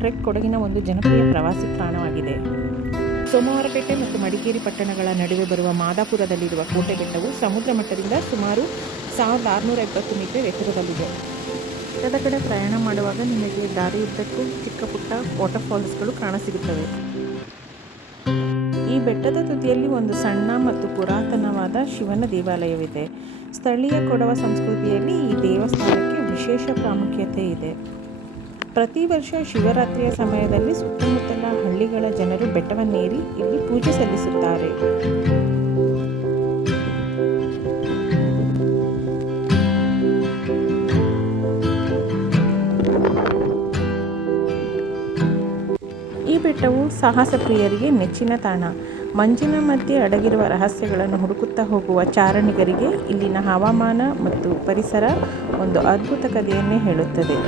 Trek ಕೊಡಗಿನ ಒಂದು ಜನಪ್ರಿಯ ಪ್ರವಾಸಿ ತಾಣವಾಗಿದೆ. ಸೋಮವಾರಪೇಟೆ ಮತ್ತು ಮಡಿಕೇರಿ ಪಟ್ಟಣಗಳ ನಡುವೆ ಬರುವ ಮಾದಾಪುರದಲ್ಲಿರುವ ಕೋಟೆ ಬೆಟ್ಟವು ಸಮುದ್ರ ಮಟ್ಟದಿಂದ ಸುಮಾರು 1670 ಮೀಟರ್ ಎತ್ತರದಲ್ಲಿದೆ. ಬೆಟ್ಟದ ಕಡೆ ಪ್ರಯಾಣ ಮಾಡುವಾಗ ನಿಮಗೆ ದಾರಿಯುದ್ದಕ್ಕೂ ಚಿಕ್ಕ ಪುಟ್ಟ ವಾಟರ್ ಫಾಲ್ಸ್ಗಳು ಕಾಣಸಿಗುತ್ತವೆ. ಈ ಬೆಟ್ಟದ ತುದಿಯಲ್ಲಿ ಒಂದು ಸಣ್ಣ ಮತ್ತು ಪುರಾತನವಾದ ಶಿವನ ದೇವಾಲಯವಿದೆ. ಸ್ಥಳೀಯ ಕೊಡವ ಸಂಸ್ಕೃತಿಯಲ್ಲಿ ಈ ದೇವಸ್ಥಾನಕ್ಕೆ ವಿಶೇಷ ಪ್ರಾಮುಖ್ಯತೆ ಇದೆ. ಪ್ರತಿ ವರ್ಷ ಶಿವರಾತ್ರಿಯ ಸಮಯದಲ್ಲಿ ಸುತ್ತಮುತ್ತಲ ಹಳ್ಳಿಗಳ ಜನರು ಬೆಟ್ಟವನ್ನೇರಿ ಇಲ್ಲಿ ಪೂಜೆ ಸಲ್ಲಿಸುತ್ತಾರೆ. ಈ ಬೆಟ್ಟವು ಸಾಹಸ ಪ್ರಿಯರಿಗೆ ನೆಚ್ಚಿನ ತಾಣ. ಮಂಜಿನ ಮಧ್ಯೆ ಅಡಗಿರುವ ರಹಸ್ಯಗಳನ್ನು ಹುಡುಕುತ್ತಾ ಹೋಗುವ ಚಾರಣಿಗರಿಗೆ ಇಲ್ಲಿನ ಹವಾಮಾನ ಮತ್ತು ಪರಿಸರ ಒಂದು ಅದ್ಭುತ ಕಥೆಯನ್ನೇ ಹೇಳುತ್ತದೆ.